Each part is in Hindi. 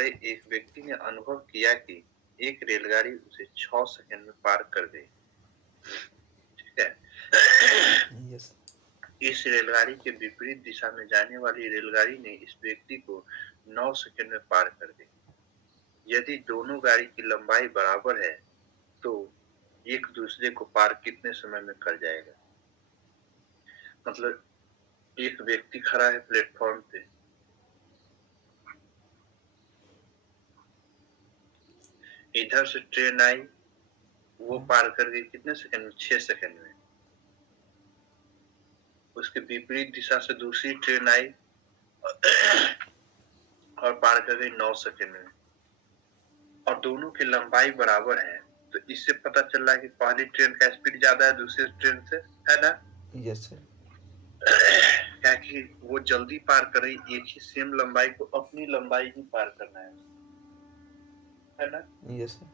पड़े एक व्यक्ति ने अनुभव किया कि एक रेलगाड़ी उसे 6 सेकंड में पार कर गई। ठीक है। यस। इस रेलगाड़ी के विपरीत दिशा में जाने वाली रेलगाड़ी ने इस व्यक्ति को 9 सेकंड में पार कर दी। यदि दोनों गाड़ी की लंबाई बराबर है तो एक दूसरे को पार कितने समय में कर जाएगा? मतलब एक व्यक्ति खड़ा है प्लेटफॉर्म पे, इधर से ट्रेन आई, वो पार कर गई कितने सेकंड में? 6 सेकंड में। उसके विपरीत दिशा से दूसरी ट्रेन आई और पार कर गई 9 सेकंड में, और दोनों की लंबाई बराबर है। तो इससे पता चल रहा है कि पहली ट्रेन का स्पीड ज्यादा है दूसरी ट्रेन से, है ना? Yes sir. क्या कि वो जल्दी पार कर रही, एक ही सेम लंबाई को अपनी लंबाई ही पार करना है ना? Yes sir.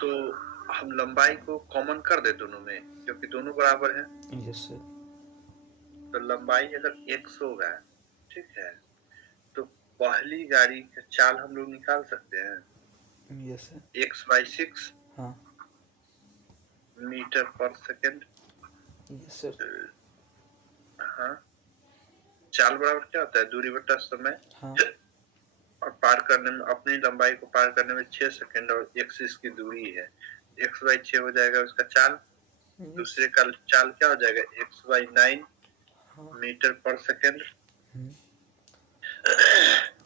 तो हम लंबाई को कॉमन कर दे दोनों में, क्योंकि दोनों बराबर है। Yes sir. तो लंबाई अगर x होगा, ठीक है, तो पहली गाड़ी का चाल हम लोग निकाल सकते हैं। Yes sir. x/6 हाँ। मीटर पर सेकंड। Yes sir. हाँ, चाल बराबर क्या होता है? दूरी बटा समय। हाँ। और पार करने में, अपनी लंबाई को पार करने में 6 सेकंड, और x इसकी दूरी है, x/6 हो जाएगा उसका चाल। यस। दूसरे का चाल क्या हो जाएगा? x/9 हाँ। मीटर पर सेकंड।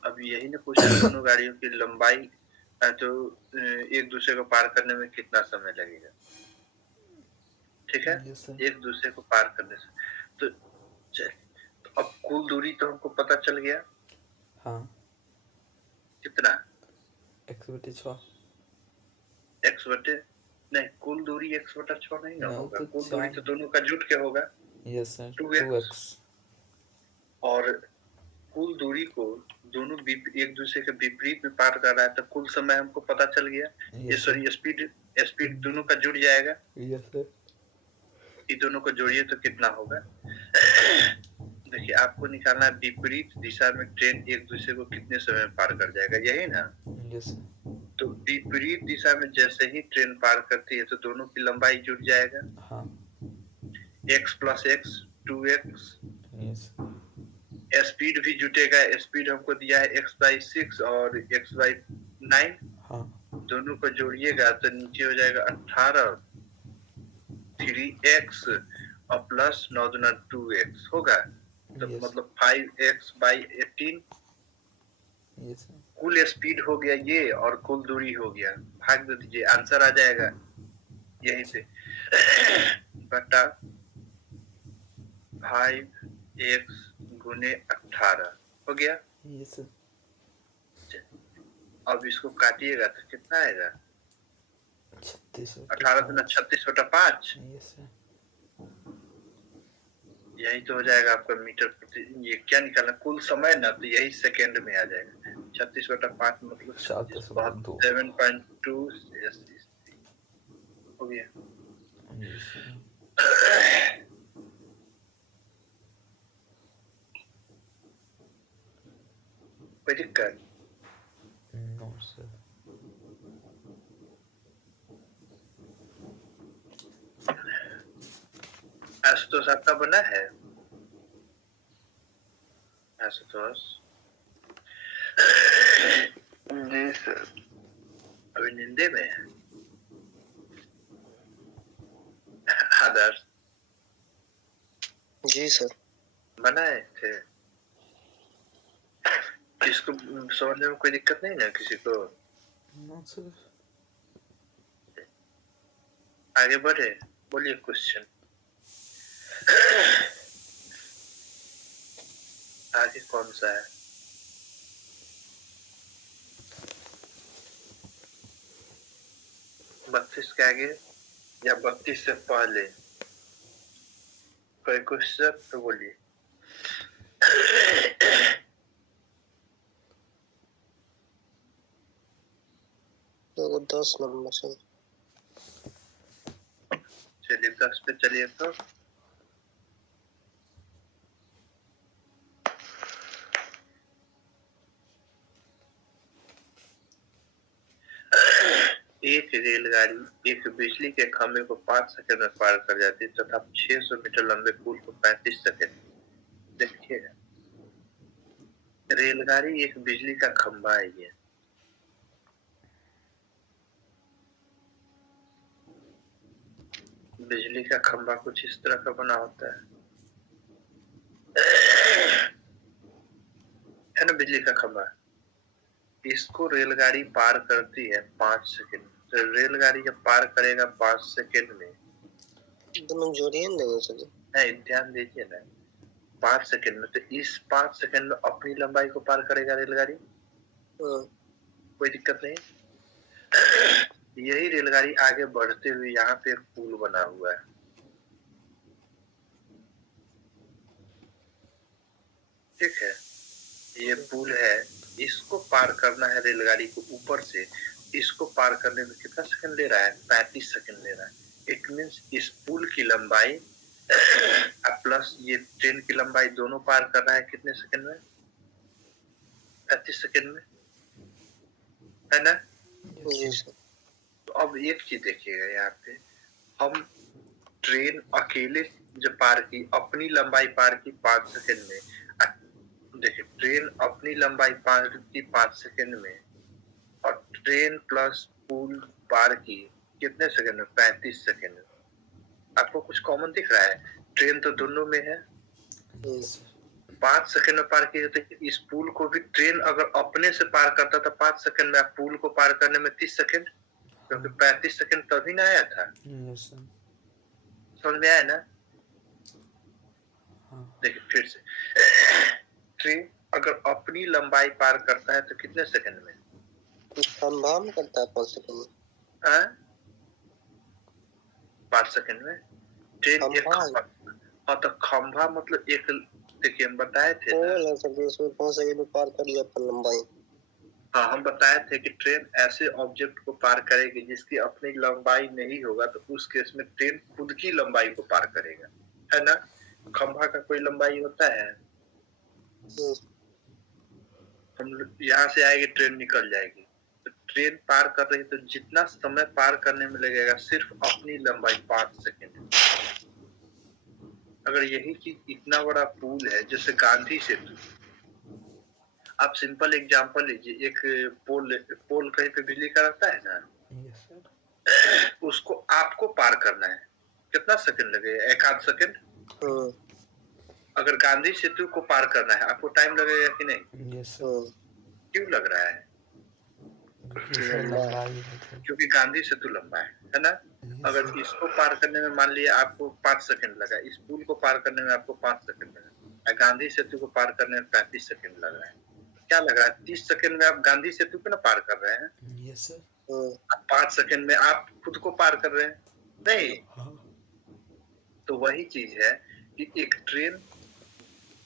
अब यही ना पूछा दोनों गाड़ियों की लंबाई, तो एक दूसरे को पार करने में कितना समय लगेगा? ठीक है, यस सर। एक दूसरे को पार करने से। तो तो अब कुल दूरी तो हमको पता चल गया। हाँ। कितना? x/6। x बटे, नहीं, कुल दूरी x बटा 6 नहीं ना नहीं होगा, तो कुल दूरी 4। तो दोनों का जुट के होगा, यस सर। 2x। 2x। और कुल दूरी को दोनों एक दूसरे के विपरीत में पार कर रहा है, तो कुल समय हमको पता चल गया। ये yes sir. Sorry, speed, speed दोनों का जुड़ जाएगा। Yes sir. ये दोनों को जोड़िए तो कितना होगा? देखिए, आपको निकालना है विपरीत दिशा में ट्रेन एक दूसरे को कितने समय में पार कर जाएगा, यही ना? Yes sir. तो विपरीत दिशा में जैसे ही ट्रेन पार करती है तो दोनों की लंबाई जुड़ जाएगा। हाँ। x + x 2x। Yes. Speed भी जुटेगा, स्पीड हमको दिया है x/6 और x/9। हाँ। दोनों को जोड़िएगा तो नीचे हो जाएगा 18, 3x और प्लस 9 दूना 2x होगा, तो यस। मतलब 5x/18। Yes sir. कुल स्पीड हो गया ये, और कुल दूरी हो गया, भाग दे दीजिए, आंसर आ जाएगा यहीं अच्छा। पे। बटा 5x गुने 18 हो गया। Yes sir. अब इसको काटिएगा तो कितना आएगा? 18 दूना 36/5। 36/5। Yes sir. यही तो हो जाएगा आपका मीटर प्रति। ये क्या निकालना, कुल समय ना, तो यही सेकंड में आ जाएगा। 36/5 मतलब 37/2। 7.2 हो गया। Yes sir. कोई दिक्कत? No sir. आशुतोष आपका बना है? आशुतोष जी सर, अभी नींदे में है। आदर्श जी सर। बनाए थे? इसको समझने में कोई दिक्कत नहीं ना किसी को? No sir. आगे बढ़े, बोलिए क्वेश्चन। आगे कौन सा है? 32 के आगे या 32 से पहले कोई क्वेश्चन तो बोलिए। तो 10 नंबर सर। चलिए 10 पे चलिए तो। एक रेलगाड़ी एक बिजली के खंभे को 5 सेकंड में पार कर जाती है तथा 600 मीटर लंबे पुल को 35 सेकंड। देखिएगा, रेलगाड़ी एक बिजली का खंभा है ये। बिजली का खंभा कुछ इस तरह का बना होता है ना, बिजली का खंभा। इसको रेलगाड़ी पार करती है 5 सेकंड। तो रेलगाड़ी जब पार करेगा 5 सेकंड में, दोनों जोड़िए ना दोनों से। नहीं ध्यान दीजिए ना, 5 सेकंड में, तो इस 5 सेकंड में अपनी लंबाई को पार करेगा रेलगाड़ी, कोई दिक्कत नहीं। यही रेलगाड़ी आगे बढ़ते हुए यहाँ पे एक पुल बना हुआ है, ठीक है, ये पुल है, इसको पार करना है रेलगाड़ी को ऊपर से। इसको पार करने में कितना सेकंड ले रहा है? 35 सेकंड ले रहा है। इट मींस इस पुल की लंबाई प्लस ये ट्रेन की लंबाई दोनों पार कर रहा है कितने सेकंड में? 35 सेकंड में, है ना? तो अब एक चीज देखिएगा यहाँ पे, हम ट्रेन अकेले जब पार की, अपनी लंबाई पार की 5 सेकंड में। देखिए, ट्रेन अपनी लंबाई पार की 5 सेकंड में और ट्रेन प्लस पुल पार की कितने सेकंड में? 35 सेकंड में। आपको कुछ कॉमन दिख रहा है? ट्रेन तो दोनों में है, 5 सेकंड में पार की। तो इस पुल को भी ट्रेन अगर अपने से पार करता था 5 सेकंड में, पुल को पार करने में 30 सेकंड, क्योंकि 35 सेकंड तभी ना आया था। समझ में आया ना? देखिए फिर से, ट्रेन अगर अपनी लंबाई पार करता है तो कितने सेकंड में? खंभा में करता है 5 सेकंड में। 5 सेकंड में ट्रेन एक खंभा। हाँ, तो खंभा मतलब एक, देखिए हम बताए थे ना, इसमें 5 सेकंड में पार कर लिया अपन लंबाई। हाँ, हम बताए थे कि ट्रेन ऐसे ऑब्जेक्ट को पार करेगी जिसकी अपनी लंबाई नहीं होगा, तो उस केस में ट्रेन खुद की लंबाई को पार करेगा, है ना? खंभा का कोई लंबाई होता है? हम यहाँ से आएगी, ट्रेन निकल जाएगी, तो ट्रेन पार कर रही, तो जितना समय पार करने में लगेगा सिर्फ अपनी लंबाई 5 सेकंड। अगर यही चीज इतना बड़ा पुल है जैसे गांधी सेतु, आप सिंपल एग्जांपल लीजिए, एक पोल कहीं पे बिजली का रहता है ना, उसको आपको पार करना है, कितना सेकंड लगेगा? 1 आध सेकंड। अगर गांधी सेतु को पार करना है, आपको टाइम लगेगा कि नहीं? क्यों लग रहा है? क्योंकि गांधी सेतु लंबा है ना? अगर इसको पार करने में मान लिया आपको 5 सेकंड लगा, इस पुल को पार करने में आपको 5 सेकंड लगा, गांधी सेतु को पार करने में 35 सेकंड लग रहा है, क्या लग रहा है? 30 सेकंड में आप गांधी सेतु को ना पार कर रहे हैं। Yes sir. 5 सेकंड में आप खुद को पार कर रहे हैं, नहीं? तो वही चीज है कि एक ट्रेन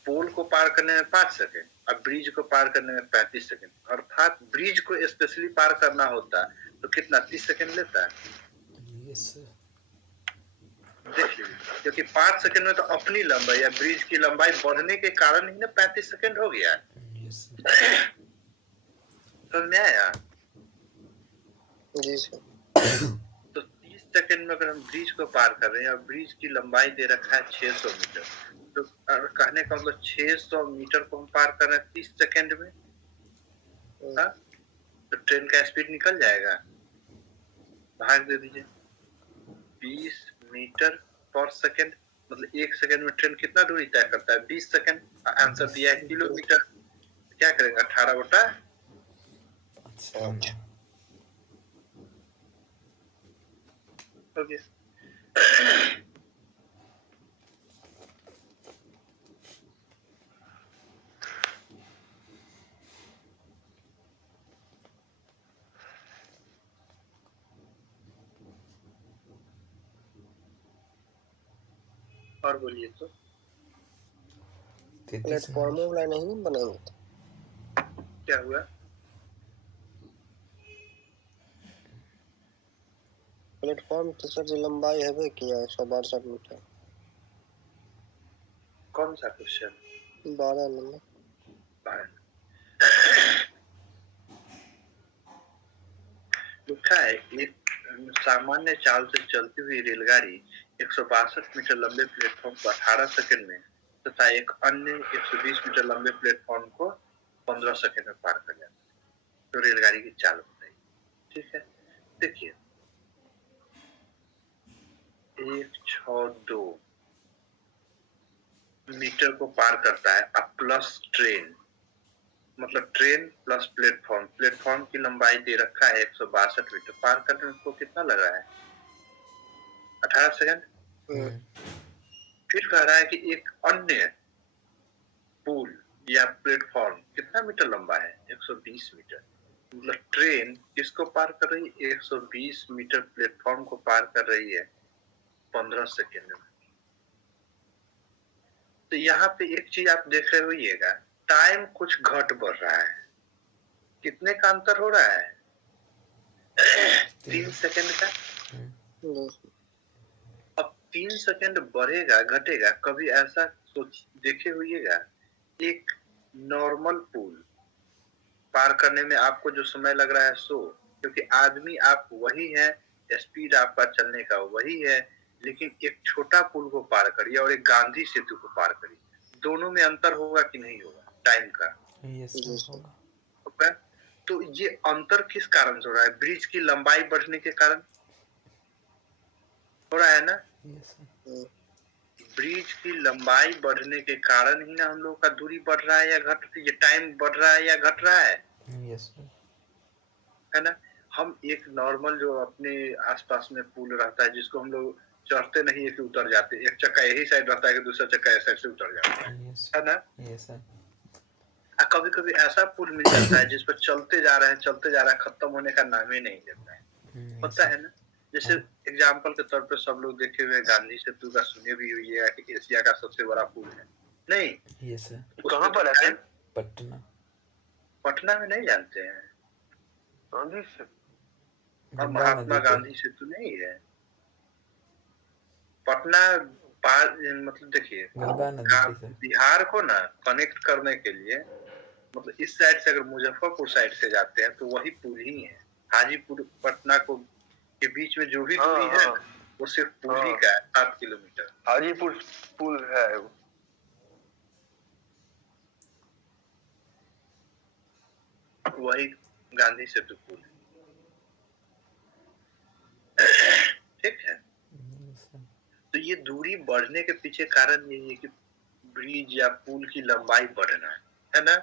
पोल को पार करने में 5 सेकंड और ब्रिज को पार करने में 35 सेकंड, अर्थात ब्रिज को स्पेशली पार करना होता तो कितना? 30 सेकंड लेता है। Yes sir. देख लीजिए, क्योंकि 5 सेकंड में तो अपनी लंबाई या ब्रिज की लंबाई बढ़ने के कारण ही ना 35 सेकंड हो गया। Yes sir. समझ में आया? जी सर। तो 30 सेकंड में अगर हम ब्रिज को पार कर रहे हैं और ब्रिज की लंबाई दे रखा है 600 मीटर, तो कहने का मतलब 600 मीटर को हम पार कर रहे हैं 30 सेकंड में। हाँ, तो ट्रेन का स्पीड निकल जाएगा, भाग दे दीजिए, 20 मीटर पर सेकंड, मतलब 1 सेकंड में ट्रेन कितना दूरी तय करता है? 20 सेकंड। आंसर दिया है किलोमीटर, क्या करेंगे? 18 बटा। हो गया। और बोलिए तो प्लेटफॉर्म वाला नहीं बना हुआ, क्या हुआ? प्लेटफॉर्म तो सर लंबाई है कि 162 मीटर। कौन सा क्वेश्चन? 12 नंबर। लिखा है एक सामान्य चाल से चलती हुई रेलगाड़ी 162 मीटर लंबे प्लेटफॉर्म को 18 सेकंड में तथा एक अन्य 120 मीटर लंबे प्लेटफॉर्म को 15 सेकंड में पार कर जाती है। तो रेलगाड़ी की चाल बताइए। ठीक है, देखिए 162 मीटर को पार करता है अब प्लस ट्रेन, मतलब ट्रेन प्लस प्लेटफॉर्म, प्लेटफॉर्म की लंबाई दे रखा है 162 मीटर, पार करने में उसको कितना लग रहा है? 18 सेकंड। फिर कह रहा है कि एक अन्य पुल या प्लेटफॉर्म कितना मीटर लंबा है? 120 मीटर। मतलब ट्रेन किसको पार कर रही है? 120 मीटर प्लेटफॉर्म को पार कर रही है 15 सेकंड में। तो यहाँ पे एक चीज आप देख रहे होइएगा, टाइम कुछ घट बढ़ रहा है। कितने का अंतर हो रहा है? 3 सेकंड का। अब 3 सेकंड बढ़ेगा घटेगा, कभी ऐसा सोच देखे होइएगा, एक नॉर्मल पुल पार करने में आपको जो समय लग रहा है क्योंकि आदमी आप वही है, स्पीड आपका चलने का वही है, लेकिन एक छोटा पुल को पार करिए और एक गांधी सेतु को पार करिए, दोनों में अंतर होगा कि नहीं होगा टाइम का? होगा। तो ये अंतर किस कारण से हो रहा है? ब्रिज की लंबाई बढ़ने के कारण हो रहा है ना? ब्रिज की लंबाई बढ़ने के कारण ही ना हम लोग का दूरी बढ़ रहा है या घट, ये टाइम बढ़ रहा है या घट रहा है? है ना? हम एक नॉर्मल जो अपने आसपास में पुल रहता है जिसको हम लोग चढ़ते नहीं है कि उतर जाते, एक चक्का यही साइड रहता है कि दूसरा चक्का इस साइड से उतर जाता है ना? कभी कभी ऐसा पुल मिल जाता है जिस पर चलते जा रहे हैं, खत्म होने का नाम ही नहीं लेता है। होता है ना? जैसे एग्जाम्पल के तौर पे सब लोग देखे हुए गांधी सेतु का सुने भी हुई है कि एशिया का सबसे बड़ा पुल है। नहीं, कहाँ पर है? पटना में नहीं जानते हैं? गांधी सेतु और महात्मा गांधी सेतु नहीं है पटना पार। मतलब देखिए, बिहार को ना कनेक्ट करने के लिए, मतलब इस साइड से अगर मुजफ्फरपुर साइड से जाते हैं तो वही पुल ही है। हाजीपुर पटना को के बीच में जो भी दूरी है वो सिर्फ पुल ही का है, 7 किलोमीटर। हाजीपुर पुल है वही गांधी सेतु पुल है। ठीक है, तो ये दूरी बढ़ने के पीछे कारण यही है कि ब्रिज या पुल की लंबाई बढ़ना है ना?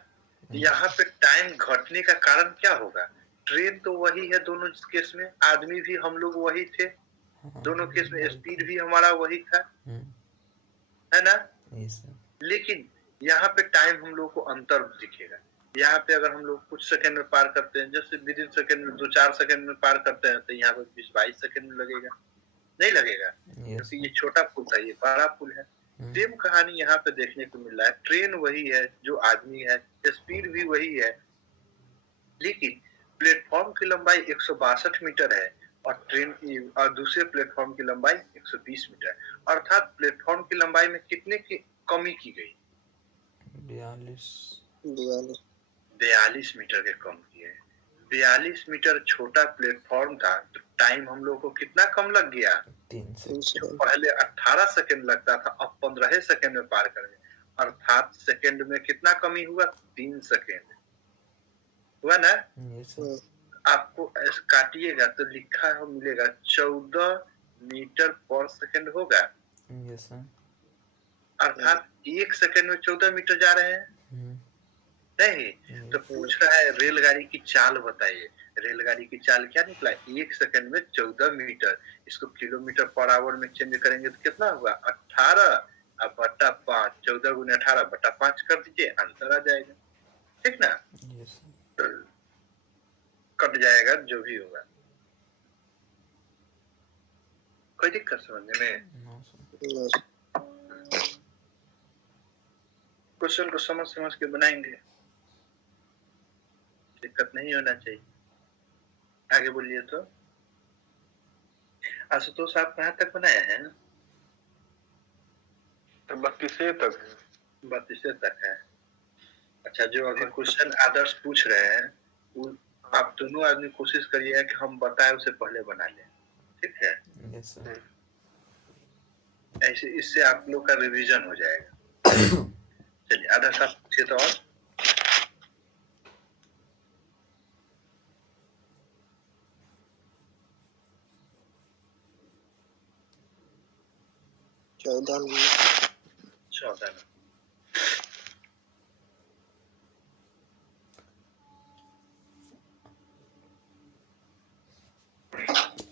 यहाँ पे टाइम घटने का कारण क्या होगा? ट्रेन तो वही है दोनों केस में, आदमी भी हम लोग वही थे दोनों केस में, स्पीड भी हमारा वही था, है ना? लेकिन यहाँ पे टाइम हम लोग को अंतर दिखेगा। यहाँ पे अगर हम लोग कुछ सेकंड में पार करते हैं, जैसे विद इन सेकंड में 2-4 सेकंड में पार करते हैं, तो यहाँ पे 20-22 सेकंड में लगेगा, नहीं लगेगा? क्योंकि ये छोटा पुल था, ये बड़ा पुल है। सेम कहानी यहाँ पे देखने को मिल रहा है। ट्रेन वही है, जो आदमी है, स्पीड भी वही है, लेकिन प्लेटफॉर्म की लंबाई 162 मीटर है और ट्रेन की और दूसरे प्लेटफॉर्म की लंबाई 120 मीटर, अर्थात प्लेटफॉर्म की लंबाई में कितने की कमी की गई? 42 मीटर के कम किए। 42 मीटर छोटा प्लेटफॉर्म था तो टाइम हम लोग को कितना कम लग गया? 3 सेकंड। पहले 18 सेकंड लगता था, अब 15 सेकंड में पार कर गए, अर्थात सेकंड में कितना कमी हुआ? 3 सेकंड हुआ ना? आपको ऐसे काटिएगा तो लिखा हो मिलेगा 14 मीटर पर सेकंड होगा। अर्थात 1 सेकंड में 14 मीटर जा रहे हैं। नहीं, तो पूछ रहा है रेलगाड़ी की चाल बताइए। रेलगाड़ी की चाल क्या निकला? 1 सेकंड में 14 मीटर। इसको किलोमीटर पर आवर में चेंज करेंगे तो कितना होगा? 18 अब बटा 5, 14 गुने 18 बटा 5 कर दीजिए, आंसर आ जाएगा। ठीक ना? कट जाएगा जो भी होगा। कोई दिक्कत समझने में? क्वेश्चन को समझ समझ के बनाएंगे, दिक्कत नहीं होना चाहिए। आगे बोलिए। तो आशुतोष आप कहाँ तक बनाए हैं? 32 तक है। 32 तक है। अच्छा, जो अभी क्वेश्चन आदर्श पूछ रहे हैं आप दोनों आदमी कोशिश करिए कि हम बताए उसे पहले बना लें। ठीक है, यस सर। ऐसे इससे आप लोग का रिवीजन हो जाएगा। चलिए आधा साफ पूछिए तो और 14 में 14 में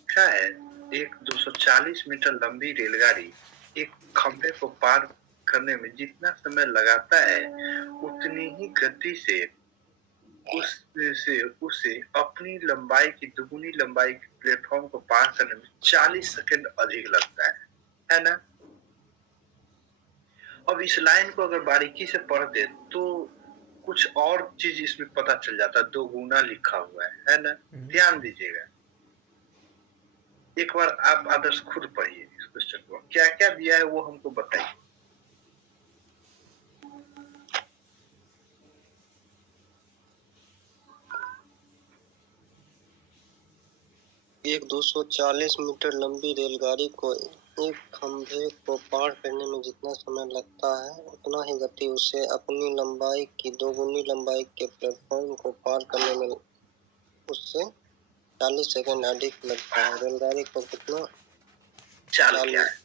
क्या है, एक 240 मीटर लंबी रेलगाड़ी एक खंभे को पार करने में जितना समय लगाता है उतनी ही गति से उसे अपनी लंबाई की दुगुनी लंबाई के प्लेटफॉर्म को पार करने में 40 सेकंड अधिक लगता है ना। अब इस लाइन को अगर बारीकी से पढ़ते तो कुछ और चीज इसमें पता चल जाता, दो गुना लिखा हुआ है ना। ध्यान दीजिएगा, एक बार आप आदर्श खुद पढ़िए इस क्वेश्चन को, क्या क्या दिया है वो हमको बताइए। एक 240 मीटर लंबी रेलगाड़ी को एक खंभे को पार करने में जितना समय लगता है उतना ही गति उसे अपनी लंबाई की दोगुनी लंबाई के प्लेटफॉर्म को पार करने में उससे 40 सेकंड अधिक लगता है। रेलगाड़ी को कितना चाल क्या है?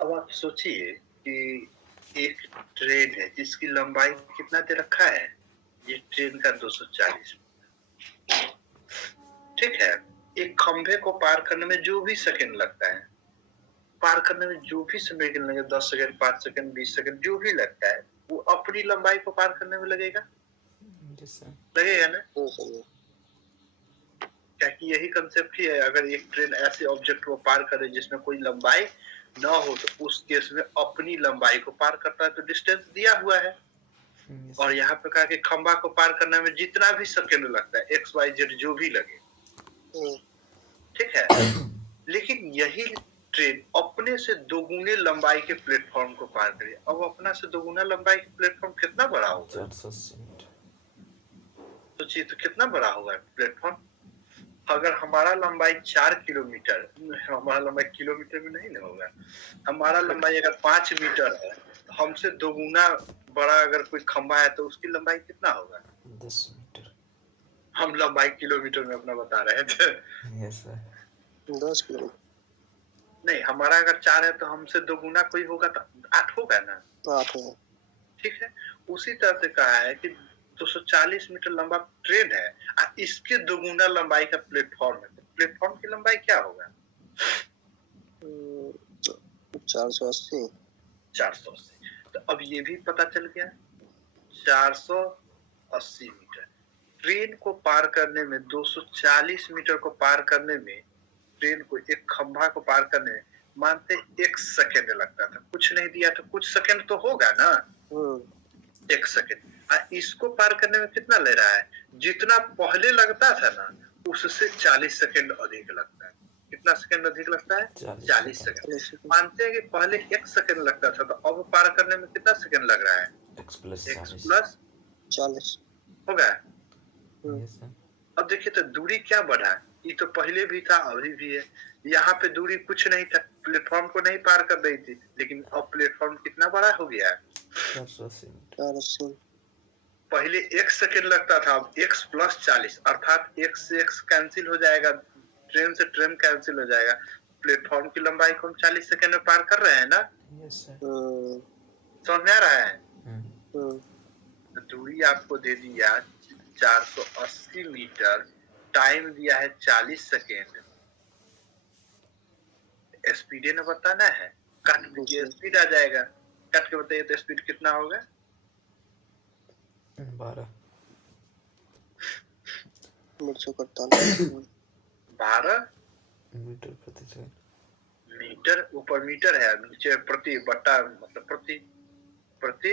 अब आप सोचिए कि एक ट्रेन है जिसकी लंबाई कितना दे रखा है, ये ट्रेन का 240, ठीक है। एक खंभे को पार करने में जो भी सेकंड लगता है, पार करने में जो भी समय लगे, 10 सेकंड 5 सेकंड 20 सेकंड जो भी लगता है वो अपनी लंबाई को पार करने में लगेगा, लगेगा ना। क्या कि यही कंसेप्ट ही है, अगर एक ट्रेन ऐसे ऑब्जेक्ट को पार करे जिसमें कोई लंबाई ना हो तो उस केस में अपनी लंबाई को पार करता है, तो डिस्टेंस दिया हुआ है। और यहाँ पे कहा कि खंभा को पार करने में जितना भी सेकंड लगता है, एक्स वाई जेड जो भी लगे, ठीक है। लेकिन यही ट्रेन अपने से दोगुने लंबाई के प्लेटफॉर्म को पार करे। अब अपना से दोगुना लंबाई के प्लेटफॉर्म कितना बड़ा होगा, 480 मीटर। सोचिए तो कितना बड़ा होगा प्लेटफॉर्म। अगर हमारा लंबाई 4 किलोमीटर, हमारा लंबाई किलोमीटर में नहीं ना होगा, हमारा लंबाई अगर 5 मीटर है तो हमसे दोगुना बड़ा अगर कोई खंभा है तो उसकी लंबाई कितना होगा, 10 मीटर। हम लंबाई किलोमीटर में अपना बता रहे थे। Yes sir. 10 किलोमीटर नहीं, हमारा अगर 4 है तो हमसे दोगुना कोई होगा तो 8 होगा ना, 8 है। ठीक है। उसी तरह से कहा है कि 240 मीटर लंबा ट्रेन है और इसके दोगुना लंबाई का प्लेटफॉर्म है, तो प्लेटफॉर्म की लंबाई क्या होगा, 480। 480। तो अब ये भी पता चल गया 480 मीटर। ट्रेन को पार करने में 240 मीटर को पार करने में, ट्रेन को एक खंभा को पार करने में मानते 1 सेकंड लगता था, कुछ नहीं दिया तो कुछ सेकंड तो होगा ना, 1 सेकंड। इसको पार करने में कितना ले रहा है, जितना पहले लगता था ना उससे 40 सेकंड अधिक लगता है। कितना सेकंड अधिक लगता है, 40 सेकंड। मानते हैं कि पहले 1 सेकंड लगता था, तो अब पार करने में कितना सेकंड लग रहा है, x प्लस 40 होगा। Yes sir. अब देखिए तो दूरी क्या बढ़ा, ये तो पहले भी था अभी भी है। यहाँ पे दूरी कुछ नहीं था, प्लेटफॉर्म को नहीं पार कर रही थी, लेकिन अब प्लेटफॉर्म कितना बड़ा हो गया है, 480 मीटर। 480 पहले 1 सेकंड लगता था, अब x प्लस 40 अर्थात x से x कैंसिल हो जाएगा, ट्रेन से ट्रेन कैंसिल हो जाएगा, प्लेटफॉर्म की लंबाई को हम 40 सेकंड में पार कर रहे हैं ना। Yes sir. समझ में आ रहा है। तो दूरी आपको दे दिया 480 मीटर, टाइम दिया है 40 सेकेंड, स्पीड न बताना है, काट दीजिए स्पीड आ जाएगा, काट के बताइए तो स्पीड कितना होगा, 12 मीटर प्रति सेकंड। मीटर ऊपर मीटर है, नीचे प्रति बट्टा मतलब प्रति प्रति,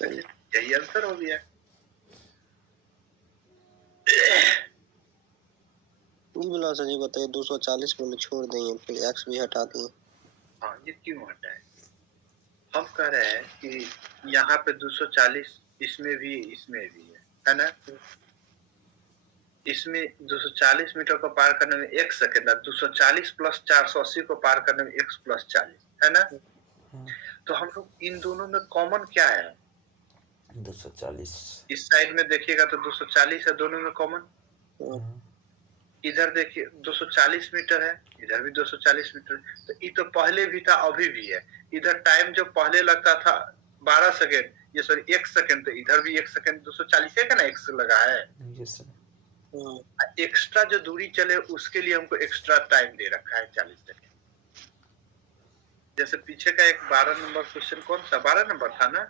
यही आंसर हो गया। जी बताइए 240 में छोड़ देंगे फिर x भी हटा दिए। हाँ, ये क्यों हटा है, हम कह रहे हैं कि यहाँ पे 240 इसमें भी है ना। इसमें 240 मीटर को पार करने में 1 सेकंड है, 240 प्लस 480 को पार करने में x प्लस 40 है ना। हाँ तो हम लोग इन दोनों में कॉमन क्या है? 240। इस साइड में देखिएगा तो 240 है दोनों में कॉमन। हाँ इधर देखिए 240 मीटर है, इधर भी 240 मीटर है। तो ये तो पहले भी था अभी भी है। इधर टाइम जो पहले लगता था 12 सेकंड, ये सॉरी 1 सेकंड, तो इधर भी 1 सेकंड 240 का ना x लगा है। Yes sir. एक्स्ट्रा जो दूरी चले उसके लिए हमको एक्स्ट्रा टाइम दे रखा है 40 सेकंड। जैसे पीछे का एक 12 नंबर क्वेश्चन, कौन सा 12 नंबर था ना?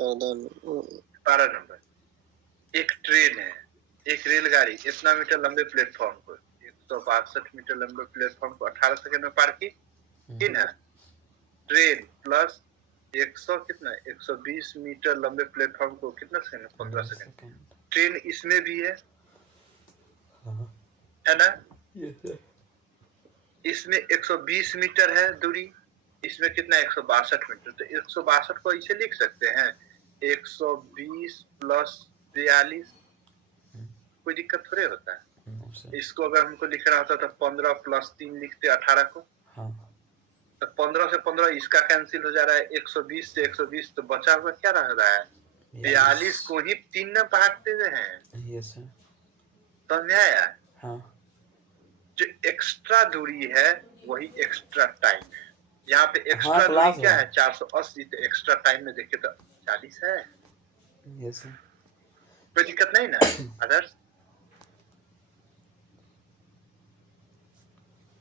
12 नंबर। एक ट्रेन है, एक रेलगाड़ी इतना मीटर लंबे प्लेटफॉर्म को 162 मीटर लंबे प्लेटफॉर्म को 18 सेकंड में पार की ना। ट्रेन प्लस 100 कितना 120 मीटर लंबे प्लेटफॉर्म को कितना सेकंड? 15 सेकंड। ट्रेन इसमें भी है, हाँ है ना। Yes sir. इसमें 120 मीटर है दूरी, इसमें कितना 162 मीटर। तो 162 को इसे लिख सकते हैं 120 प्लस 42, कोई दिक्कत थोड़े होता है। इसको अगर हमको लिखना होता तो 15 प्लस 3 लिखते 18 को। हाँ तो 15 से 15 इसका कैंसिल हो जा रहा है, 120 से 120 तो बचा हुआ क्या रह रहा है? 42 को ही 3 में भागते हुए हैं। Yes sir. तो आया हाँ जो एक्स्ट्रा दूरी है वही एक्स्ट्रा टाइम है। यहाँ पे एक्स्ट्रा हाँ, दूरी क्लास क्या में। है? 480। तो एक्स्ट्रा टाइम में देखे तो 40 है। Yes sir. कोई दिक्कत नहीं ना अदर्स?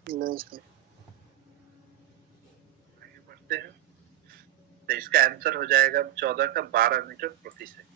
नहीं सर। आगे बढ़ते हैं। तो इसका आंसर हो जाएगा 14 का 12 मीटर प्रति सेकंड।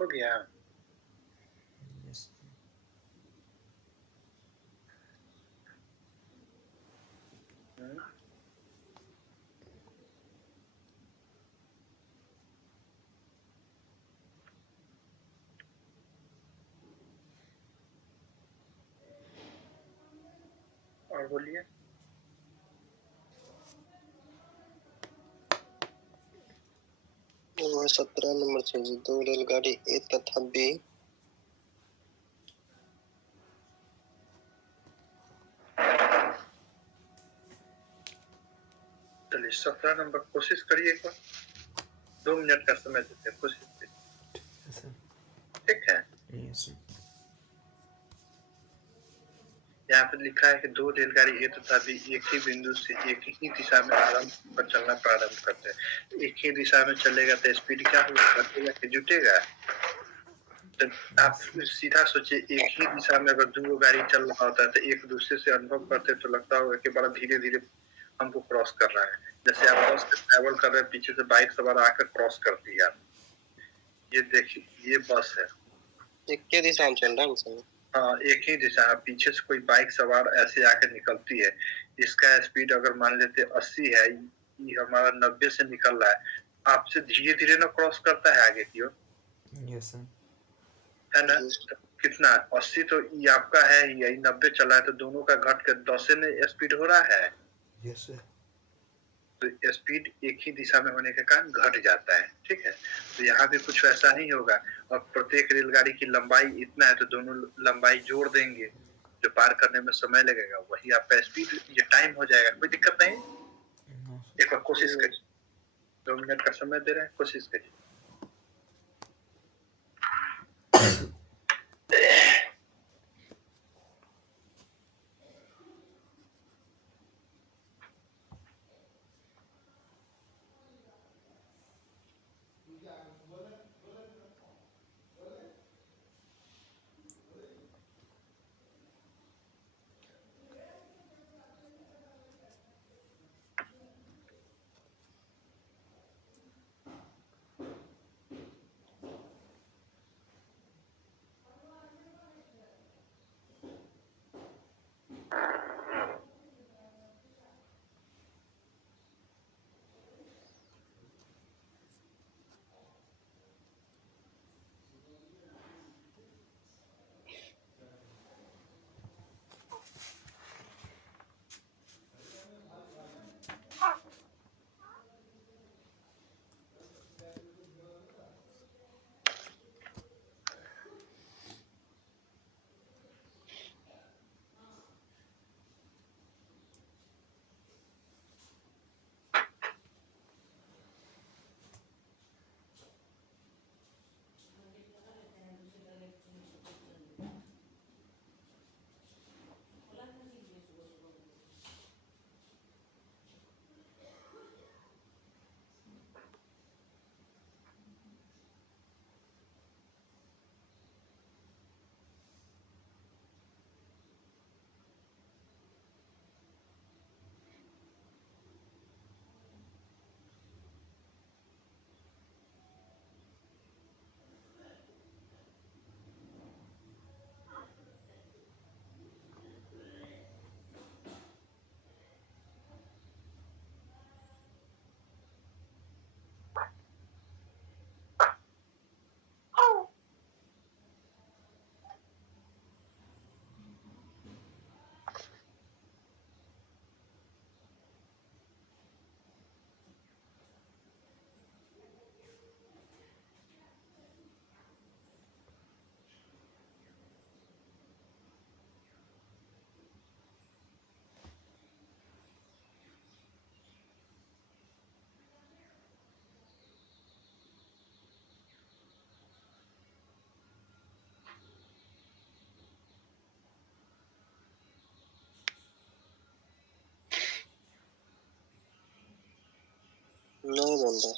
हो गया। यस और बोलिए। वह 17 नंबर से जी, 2 रेलगाड़ी ए तथा बी चलिए 17 नंबर कोशिश करिए एक बार। 2 मिनट का समय देते हैं, कोशिश कीजिए। सर। ठीक है। Yes sir. यहाँ पे लिखा है कि 2 रेलगाड़ी ए तथा बी एक ही बिंदु से एक ही दिशा में आरंभ पर चलना प्रारंभ करते हैं। एक ही दिशा में चलेगा तो स्पीड क्या होगा? घटेगा कि जुटेगा? तो आप सीधा सोचिए, एक ही दिशा में अगर 2 गाड़ी चल रहा होता है तो एक दूसरे से अनुभव करते तो लगता होगा कि बड़ा धीरे धीरे हमको क्रॉस कर रहा है। जैसे आप बस से ट्रैवल कर रहे हैं, पीछे से बाइक सवार आकर क्रॉस करती है। ये देखिए, ये बस है, एक के दिशा में चल रहा है सर। हाँ एक ही दिशा है। पीछे से कोई बाइक सवार ऐसे आकर निकलती है। इसका स्पीड अगर मान लेते 80 है, ये हमारा 90 से निकल रहा है, आपसे धीरे धीरे ना क्रॉस करता है आगे की ओर, यस सर। है ना। तो कितना 80 तो ये आपका है, यही 90 चला है, तो दोनों का घट के 10 में स्पीड हो रहा है। Yes sir. तो स्पीड एक ही दिशा में होने के कारण घट जाता है, ठीक है। तो यहाँ भी कुछ वैसा नहीं होगा। और प्रत्येक रेलगाड़ी की लंबाई इतना है तो दोनों लंबाई जोड़ देंगे, जो पार करने में समय लगेगा वही आपका स्पीड, ये टाइम हो जाएगा, कोई दिक्कत नहीं। एक बार कोशिश करिए, 2 मिनट का समय दे रहे हैं, कोशिश करिए। नहीं बन रहा।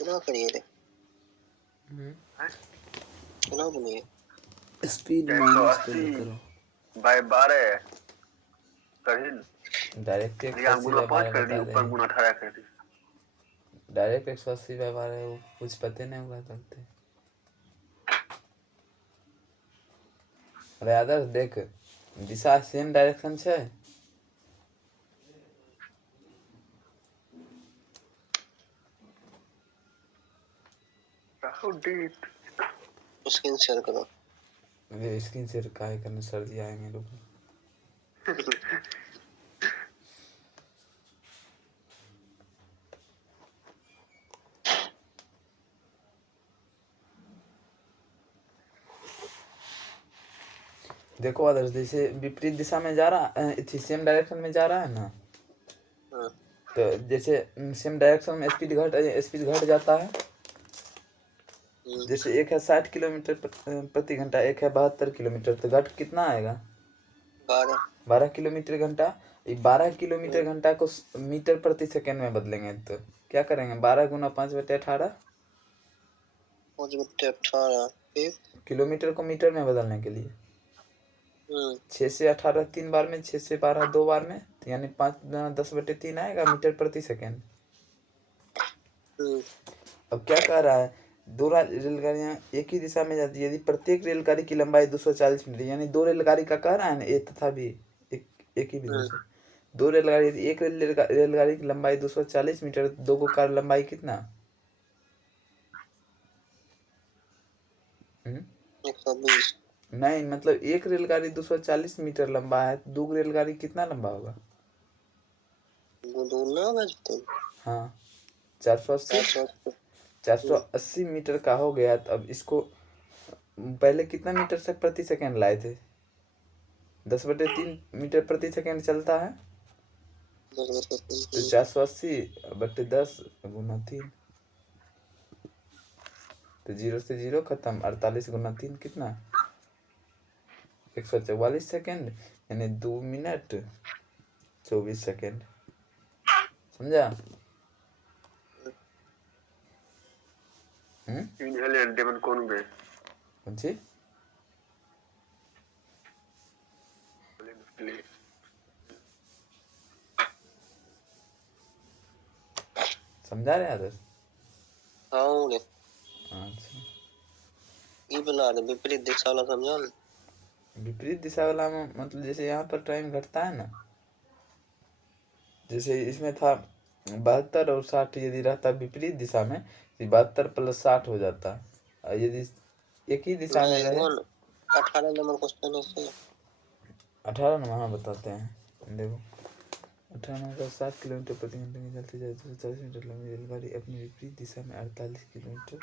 कितना करिए रे, कितना बनिए? स्पीड माइनस पे करो, बाय 12 कहीं डायरेक्ट यहाँ 180 गुना बाय 5 12 कर दी, बता ऊपर रहे गुना 18 कर दी। डायरेक्ट 180 बाय 12 वो कुछ पते नहीं होगा करते। अरे आदर्श देख, दिशा सेम डायरेक्शन छे। स्क्रीन शेयर करो। स्क्रीन शेयर काहे करने, सर जी आएंगे लोग। देखो आदर्श, जैसे विपरीत दिशा में जा रहा है, सेम डायरेक्शन में जा रहा है ना, तो जैसे सेम डायरेक्शन में स्पीड घट जाता है। जैसे एक है 60 किलोमीटर प्रति घंटा, एक है 72 किलोमीटर, तो घट कितना आएगा? 12 किलोमीटर घंटा। 12 किलोमीटर घंटा को मीटर प्रति सेकेंड में बदलेंगे तो क्या करेंगे? 12 गुना 5/18 किलोमीटर को मीटर में बदलने के लिए 6 से 18 3 बार में, 6 से 12 2 बार में, तो यानी 5 गुना 10/3 आएगा मीटर प्रति सेकेंड। अब क्या कह रहा है, दो रेलगाड़ियाँ एक ही दिशा में जाती है यदि प्रत्येक रेलगाड़ी की लंबाई 240 मीटर, यानी दो रेलगाड़ी का कह रहा है ना, ए तथा बी एक ही बिंदु से दो रेलगाड़ी, यदि एक रेलगाड़ी की लंबाई 240 मीटर, दो को का लंबाई कितना? 120। नहीं, मतलब एक रेलगाड़ी 240 मीटर लंबा है, दो रेलगाड़ी कितना लंबा होगा? हाँ, 480 मीटर का हो गया। अब इसको पहले कितना मीटर से प्रति सेकंड लाए थे? 10/3 मीटर प्रति सेकंड चलता है, तो 480/10 गुना 3, तो 0 से 0 खत्म। 48 गुना 3 कितना? 144 सेकंड, यानी 2 मिनट 24 सेकंड। समझा? कौन बे? कौन सी? समझा रहे आदर्श? अच्छा, ये बना दे विपरीत दिशा वाला, समझा ना? विपरीत दिशा वाला में मतलब जैसे यहाँ पर टाइम घटता है ना, जैसे इसमें था 72 और 60, यदि रहता विपरीत दिशा में तो 72 + 60 हो जाता, और यदि एक ही दिशा में रहे 18 नंबर क्वेश्चन है से 18 नंबर, हाँ बताते हैं, देखो 18 नंबर 60 किलोमीटर प्रति घंटे में चलती जाए 240 मीटर लंबी रेलगाड़ी अपनी विपरीत दिशा में 48 किलोमीटर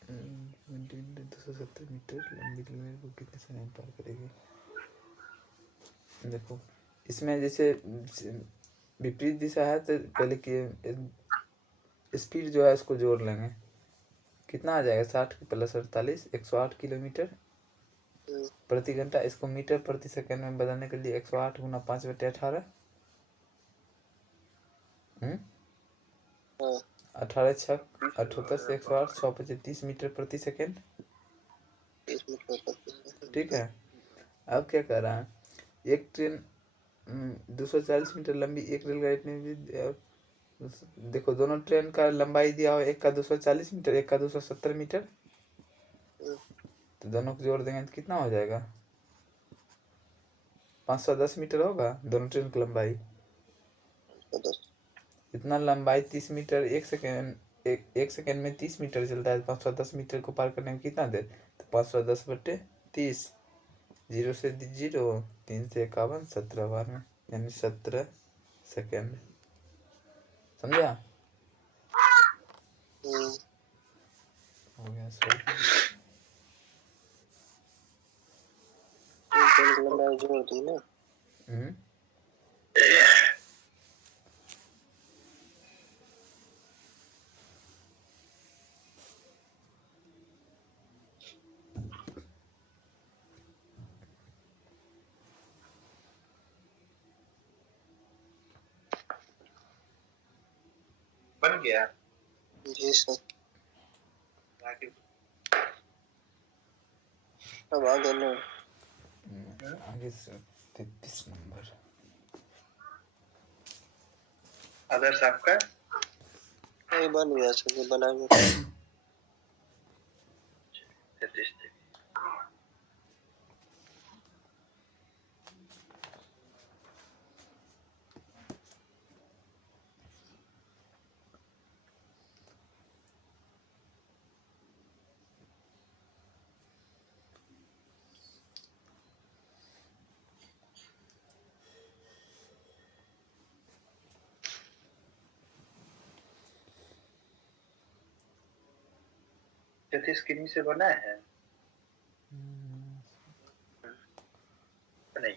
270 मीटर लंबी रेलगाड़ी को कितने समय में पार करेगी? देखो इसमें जैसे विपरीत दिशा है तो पहले की स्पीड जो है उसको जोड़ लेंगे, कितना आ जाएगा? 60 + 48 108 किलोमीटर प्रति घंटा। इसको मीटर प्रति सेकंड में बदलने के लिए 108 गुना 5/18, 18 6 78 से 108 6 × 30 मीटर प्रति सेकंड। ठीक है, अब क्या कर रहा है, एक ट्रेन 240 मीटर लंबी एक रेलगाड़ी में भी देखो दोनों ट्रेन का लंबाई दिया हो, एक का 240 मीटर एक का 270 मीटर, तो दोनों को जोड़ देंगे तो कितना हो जाएगा? 510 मीटर होगा दोनों ट्रेन की लंबाई। इतना लंबाई 30 मीटर, एक सेकेंड में 30 मीटर चलता है, 510 मीटर को पार करने में कितना देर? तो 510/30, 0 से 0 3 से 51 17 12, यानी 17 सेकेंड। समझा? हो गया सही। जोड़ दी ना। बन गया? जी सर। अब आगे लो। आगे से 33 नंबर आदर्श आपका बन गया सर, बनाएंगे 33। सतीश किन्हीं से बना है? नहीं।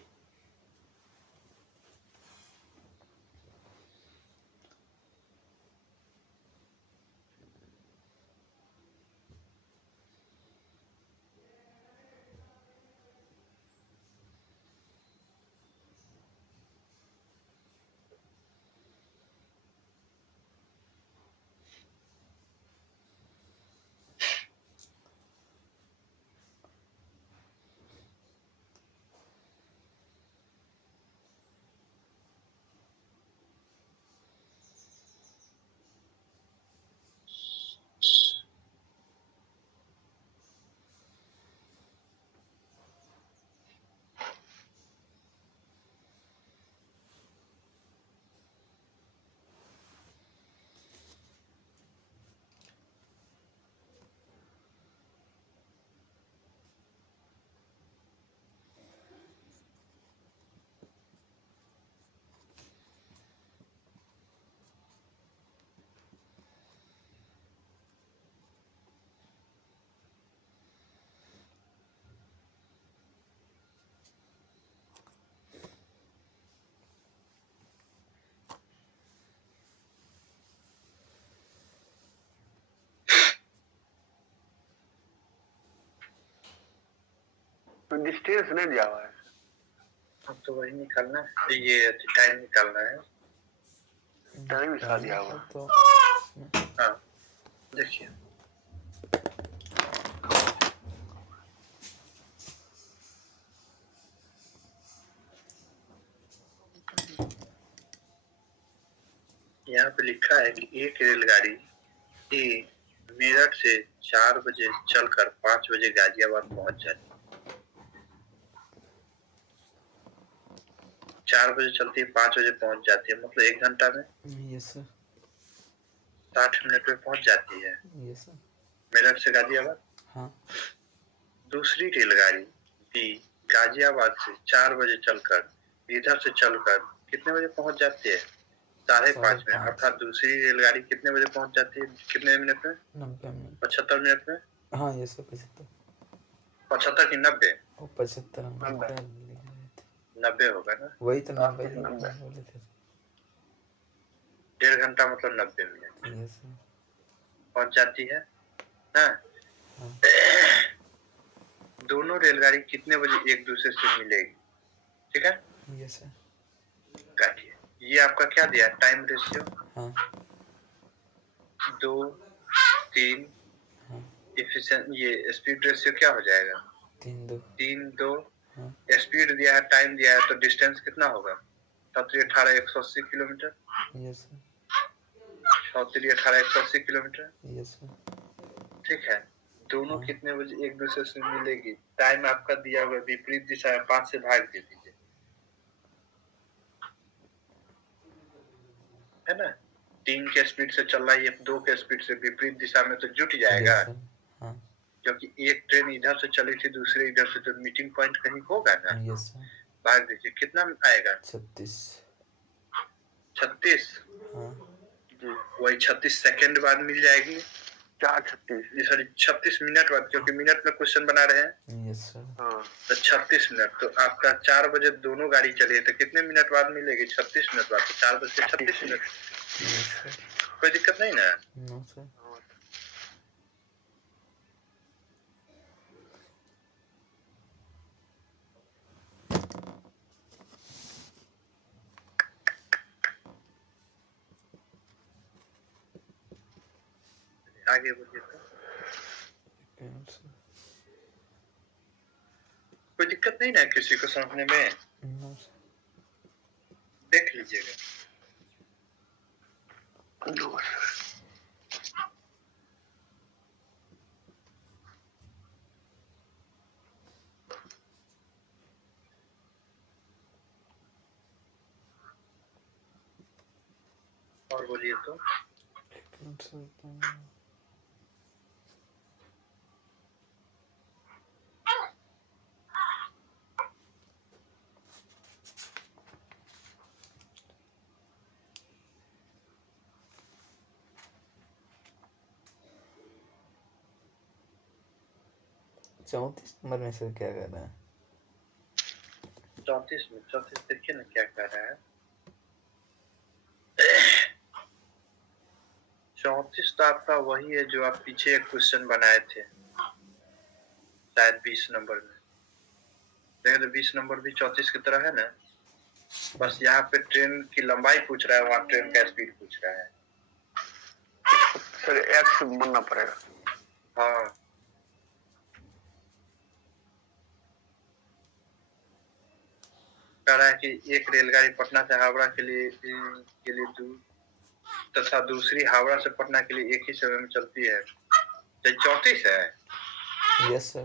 तो डिस्टेंस नहीं दिया हुआ है। अब तो वही निकालना है, ये टाइम निकालना है। टाइम इसका दिया हुआ तो हाँ देखिए, यहाँ पे लिखा है कि एक रेलगाड़ी ए मेरठ से 4 बजे चलकर 5 बजे गाजियाबाद पहुंच जाती है। 4 बजे चलती है, 5 बजे पहुंच जाती है, मतलब 1 घंटा में यस सर 60 मिनट में पहुंच जाती है यस सर मेरठ से गाजियाबाद। हाँ दूसरी रेलगाड़ी बी गाजियाबाद से 4 बजे चलकर इधर से चलकर कितने बजे पहुंच जाती है? 5:30 में। 5:30 अर्थात दूसरी रेलगाड़ी कितने बजे पहुंच जाती है? कितने मिनट में? 90 मिनट 75 मिनट में। हाँ यस सर 75 75 की 90? वो 75 90 होगा ना। वही तो 90 बोले थे 1.5 घंटा मतलब 90 मिनट यस सर पहुंच जाती है। हाँ। हाँ दोनों रेलगाड़ी कितने बजे एक दूसरे से मिलेगी? ठीक है, यस सर काटिए। ये आपका क्या दिया है? टाइम रेशियो हाँ 2, 3। हाँ एफिशिएंट, ये स्पीड रेशियो क्या हो जाएगा? 3-2 3, 2। हाँ स्पीड दिया है, टाइम दिया है, तो डिस्टेंस कितना होगा? 7×18 180 kilometre. Yes sir 7×18 180 kilometre. Yes sir ठीक है, दोनों हाँ कितने बजे एक दूसरे से मिलेगी? टाइम आपका दिया हुआ विपरीत दिशा है, 5 से भाग दे दीजिए, है ना। 3 के स्पीड से चल रहा है, ये 2 के स्पीड से, विपरीत दिशा में तो जुट जाएगा। यस सर हाँ क्योंकि एक ट्रेन इधर से चली थी, दूसरे इधर से, तो मीटिंग पॉइंट कहीं होगा ना। यस सर भाग दीजिए, कितना आएगा? 36 36। हाँ जी। वही 36 सेकंड बाद मिल जाएगी। क्या 36? सॉरी 36 मिनट बाद, क्योंकि मिनट में क्वेश्चन बना रहे हैं। यस सर हाँ तो 36 मिनट, तो आपका 4 बजे दोनों गाड़ी चली है, तो कितने मिनट बाद मिलेगी? 36 मिनट बाद। तो 4 बजे 36 मिनट। यस सर कोई दिक्कत नहीं ना। नो सर आगे बोलिए तो। कोई दिक्कत नहीं ना किसी को समझने में? नो सर देख लीजिएगा। और बोलिए तो। सर 34 नंबर में सर क्या कर रहा है? 34 में 34 देखिए ना क्या कर रहा है। 34 तो आपका वही है जो आप पीछे एक क्वेश्चन बनाए थे, शायद 20 नंबर में। देखे तो 20 नंबर भी 34 की तरह है ना, बस यहाँ पे ट्रेन की लंबाई पूछ रहा है, वहाँ ट्रेन का स्पीड पूछ रहा है। सर एक्स बनना पड़ेगा। हाँ, कह रहा है कि एक रेलगाड़ी पटना से हावड़ा के लिए दूर तथा दूसरी हावड़ा से पटना के लिए एक ही समय में चलती है। 34 है। यस सर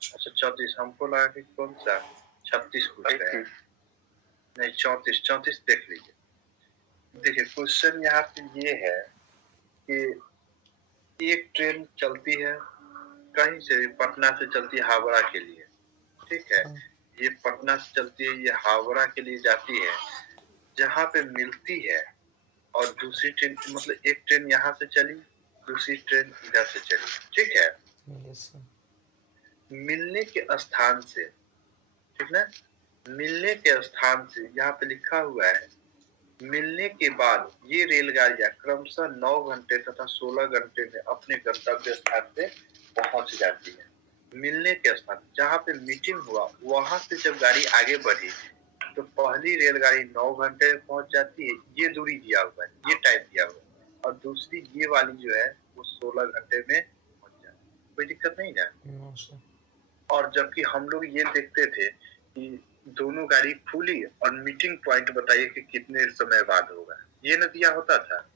अच्छा 34, हमको लगा कि कौन सा 36 पूछ रहे हैं। नहीं 34 देख लीजिए। देखिए क्वेश्चन यहाँ पे ये है कि एक ट्रेन चलती है कहीं से भी, पटना से चलती है हावड़ा के लिए, ठीक है। ये पटना से चलती है, ये हावड़ा के लिए जाती है, जहाँ पे मिलती है। और दूसरी ट्रेन, मतलब एक ट्रेन यहाँ से चली, दूसरी ट्रेन इधर से चली, ठीक है। यस सर मिलने के स्थान से, ठीक ना, मिलने के स्थान से यहाँ पे लिखा हुआ है, मिलने के बाद ये रेलगाड़ियां क्रमशः 9 घंटे तथा 16 घंटे में अपने गंतव्य स्थान पे पहुंच जाती है। मिलने के स्थान जहाँ पे मीटिंग हुआ वहां से जब गाड़ी आगे बढ़ी तो पहली रेलगाड़ी 9 घंटे में पहुंच जाती है, ये दूरी दिया हुआ है, ये टाइम दिया हुआ है, और दूसरी ये वाली जो है वो 16 घंटे में पहुंच जाती है। कोई दिक्कत नहीं ना। और जबकि हम लोग ये देखते थे कि दोनों गाड़ी खुली और मीटिंग पॉइंट बताइए कि कितने समय बाद होगा, ये न दिया होता था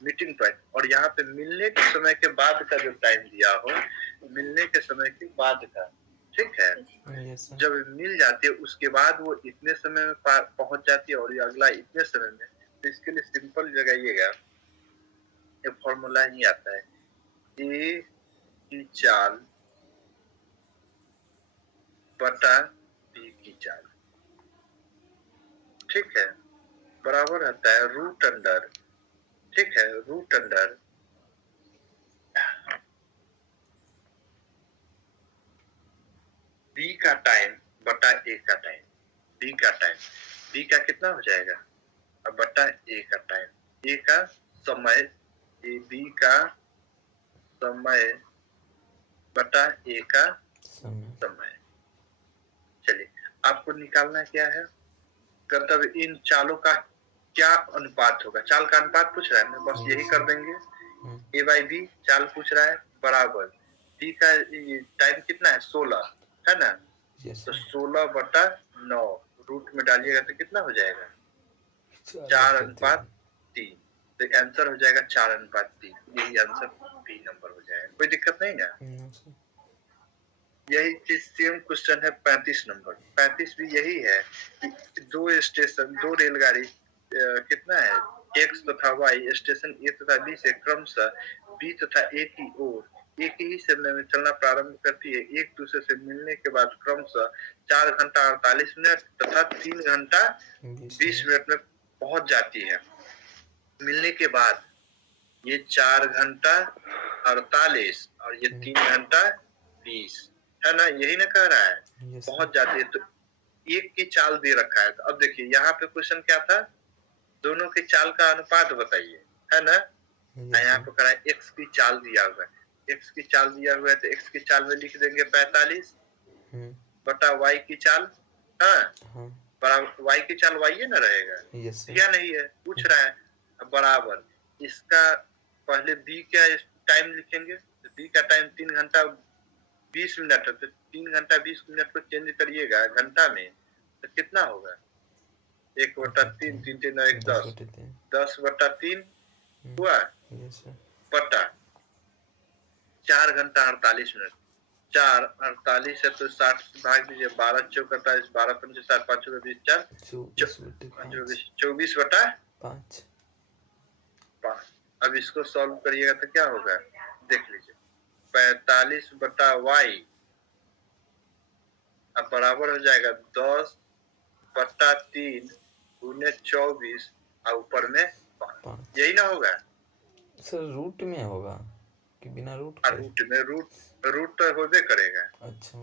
मीटिंग पॉइंट। और यहाँ पे मिलने के समय के बाद का जो टाइम दिया हो, मिलने के समय के बाद का, ठीक है। जब मिल जाती है उसके बाद वो इतने समय में पहुंच जाती है और ये अगला इतने समय में, तो इसके लिए सिंपल लगाइएगा, ये फॉर्मूला ही आता है, ए की चाल बटा बी की चाल, ठीक है, बराबर रहता है रूट अंडर, ठीक है, रूट अंडर बी का टाइम बटा ए का टाइम, बी का टाइम, बी का कितना हो जाएगा अब बटा ए का टाइम, ए का समय, ए बी का समय बटा ए का समय। चलिए आपको निकालना क्या है, मतलब इन चालों का क्या अनुपात होगा, चाल का अनुपात पूछ रहा है ना, बस यही कर देंगे, ए बाई बी चाल पूछ रहा है, बराबर बी का टाइम कितना है 16 है ना, तो 16 बटा 9 रूट में डालिएगा तो कितना हो जाएगा 4:3, तो आंसर हो जाएगा 4:3, यही आंसर बी नंबर हो जाएगा। कोई दिक्कत नहीं ना। यही चीज सेम क्वेश्चन है 35 नंबर, 35 भी यही है कि दो स्टेशन, दो रेलगाड़ी कितना है एक्स तथा वाई स्टेशन ए तथा बी से क्रमशः बी तथा ए की ओर एक ही समय में चलना प्रारंभ करती है, एक दूसरे से मिलने के बाद क्रमशः 4 घंटा 48 मिनट तथा 3 घंटा 20 मिनट में पहुंच जाती है। मिलने के बाद ये 4 घंटा 48 और ये 3 घंटा 20 है ना, यही ना कह रहा है, पहुंच जाती है। तो एक की चाल दे रखा है, तो अब देखिए यहाँ पे क्वेश्चन क्या था, दोनों की चाल का अनुपात बताइए, है ना, यहाँ पे कह रहा है एक्स की चाल दिया हुआ है, एक्स की चाल दिया हुआ है तो एक्स की चाल में लिख देंगे 45 बटा वाई की चाल, हाँ बराबर वाई की चाल वाई ना रहेगा, या नहीं है पूछ रहा है, बराबर इसका पहले बी का टाइम लिखेंगे, तो बी का टाइम 3 घंटा 20 मिनट है, तो 3 घंटा 20 मिनट को चेंज करिएगा घंटा में तो कितना होगा 1/3, 3 3 1 10, 10/3 हुआ बटा 4 घंटा 48 मिनट, 4 48 है तो 60 भाग दीजिए, 12 चौक 48, 12 पंचे 60, 5 20 4 24/5। अब इसको सॉल्व करिएगा तो क्या होगा देख लीजिए, 45/y अब बराबर हो जाएगा 10/3 गुने 24 और ऊपर में 5, यही ना होगा सर, रूट में होगा कि बिना रूट के? रूट में, रूट तो होबे करेगा। अच्छा,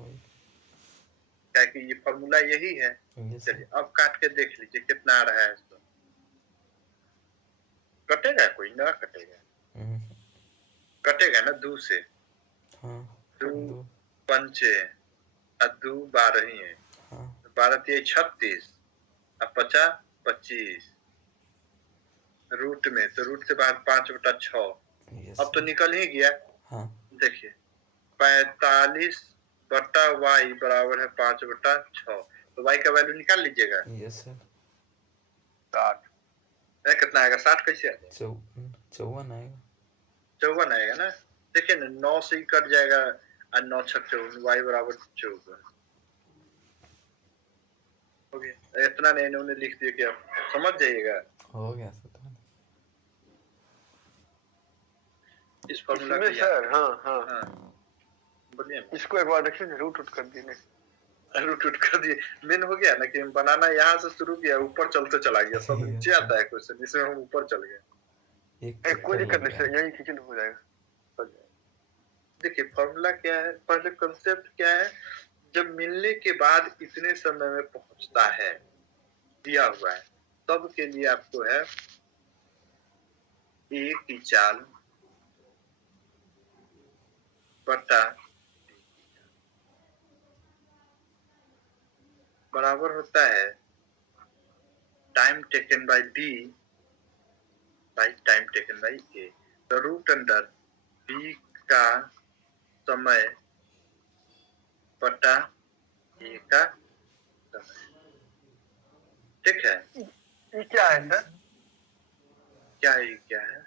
क्या कि ये फॉर्मूला यही है। चलिए अब काट के देख लीजिए कितना आ रहा है, इसको कटेगा कोई ना कटेगा, कटेगा ना 2 से, हाँ 2 पंचे 2 12 ही है, 12 36 अब 50 25 रूट में, तो रूट से बाहर 5/6, अब तो निकल ही गया, हाँ देखिए 45/y बराबर है 5/6, तो y का वैल्यू निकाल लीजिएगा। यस सर, 60 कितना आएगा, 60 कैसे आएगा 54 आएगा, 54 आएगा ना, देखिए ना 9 से ही कट जाएगा और 9 6 54, y बराबर 54 हो गया। इतना नहीं इन्होंने लिख दिया कि आप समझ जाइएगा, हो गया सर। इस फॉर्मूला में सर, हाँ बोलिए, इसको एक बार देखिए, रूट कर दिए, रूट कर दिए, मेन हो गया ना कि बनाना यहाँ से शुरू किया, ऊपर चलते चला गया, सब नीचे आता है क्वेश्चन, इसमें हम ऊपर चल गए, कोई दिक्कत नहीं सर, यही खींचन हो जाएगा। देखिए फॉर्मूला क्या है, पहले कंसेप्ट क्या है, जब मिलने के बाद इतने समय में पहुंचता है दिया हुआ है, तब के लिए आपको है ए की चाल बटा, बराबर होता है time taken by D by time taken by A. तो रूट अंडर बी का समय बटा ए का समय। ठीक है, ये क्या है सर? क्या है क्या है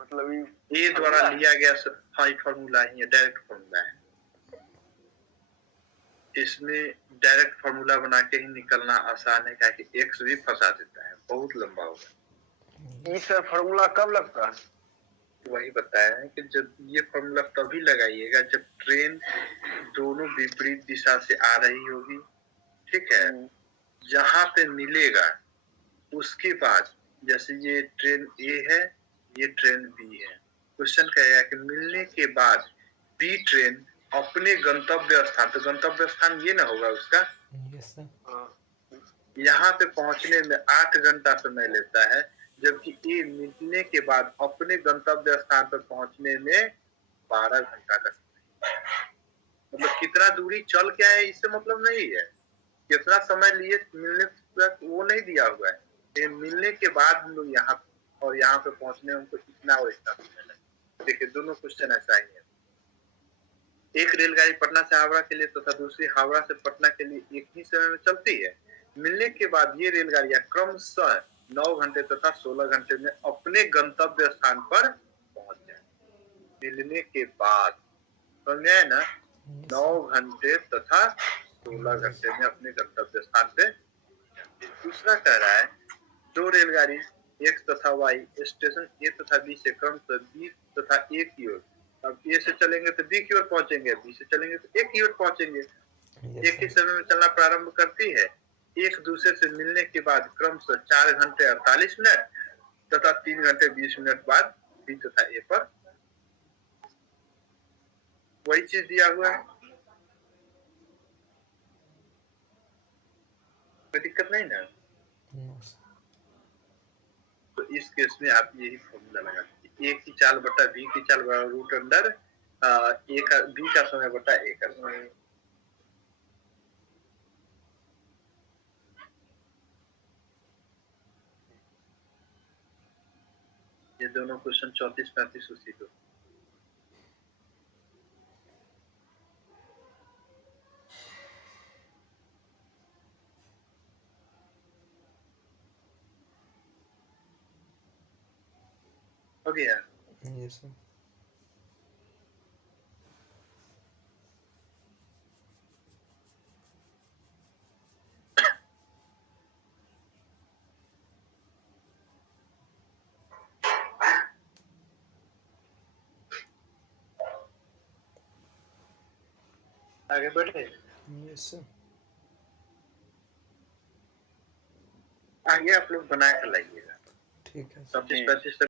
मतलब ए द्वारा लिया गया हाँ फॉर्मूला ही है, डायरेक्ट फॉर्मूला है। इसमें डायरेक्ट फॉर्मूला बना के ही निकलना आसान है, क्योंकि एक्स भी फंसा देता है, बहुत लंबा होगा। ये सर फॉर्मूला कब लगता है? वही बताया है कि जब ये फॉर्मूला तभी लगाइएगा जब ट्रेन दोनों विपरीत दिशा से आ रही होगी। ठीक है, जहां पे मिलेगा उसके बाद, जैसे ये ट्रेन ए है, ये ट्रेन बी है, क्वेश्चन कहेगा कि मिलने के बाद बी ट्रेन अपने गंतव्य स्थान, तो गंतव्य स्थान ये ना होगा उसका, यहाँ पे पहुंचने में 8 घंटा समय लेता है, जबकि ए मिलने के बाद अपने गंतव्य स्थान पर पहुंचने में 12 घंटा का समय। मतलब कितना दूरी चल क्या है इससे मतलब नहीं है, कितना समय लिए मिलने तक वो नहीं दिया हुआ है, ये मिलने के बाद हम लोग यहाँ और यहाँ पे पहुंचने में उनको इतना और इतना समय लगे। देखिए दोनों क्वेश्चन ऐसा ही है। एक रेलगाड़ी पटना से हावड़ा के लिए तथा दूसरी हावड़ा से पटना के लिए एक ही समय में चलती है। मिलने के बाद ये रेलगाड़ियां क्रमशः 9 घंटे तथा 16 घंटे में अपने गंतव्य स्थान पर पहुंच जाए। मिलने के बाद समझ आए ना, 9 घंटे तथा 16 घंटे में अपने गंतव्य स्थान पे। दूसरा कह रहा है दो रेलगाड़ी एक्स तथा वाई स्टेशन ए तथा बी से क्रमशः बी तथा ए की ओर, अब ए से चलेंगे तो बी की ओर पहुंचेंगे, बी से चलेंगे तो ए की ओर पहुंचेंगे। एक ही समय में चलना प्रारंभ करती है। एक दूसरे से मिलने के बाद क्रमशः 4 घंटे 48 मिनट तथा 3 घंटे 20 मिनट बाद बी तथा ए पर। वही चीज दिया हुआ है, कोई दिक्कत नहीं ना। तो इस केस में आप यही फॉर्मूला लगा दीजिए, ए की चाल बटा बी की चाल बटा रूट अंडर ए का बी का समय बटा ए का समय। ये दोनों क्वेश्चन 34-35 उसी को। हो गया। Yes sir. आगे बढ़े। Yes sir. आगे आप लोग बना कर लाइएगा। ठीक है। 34-35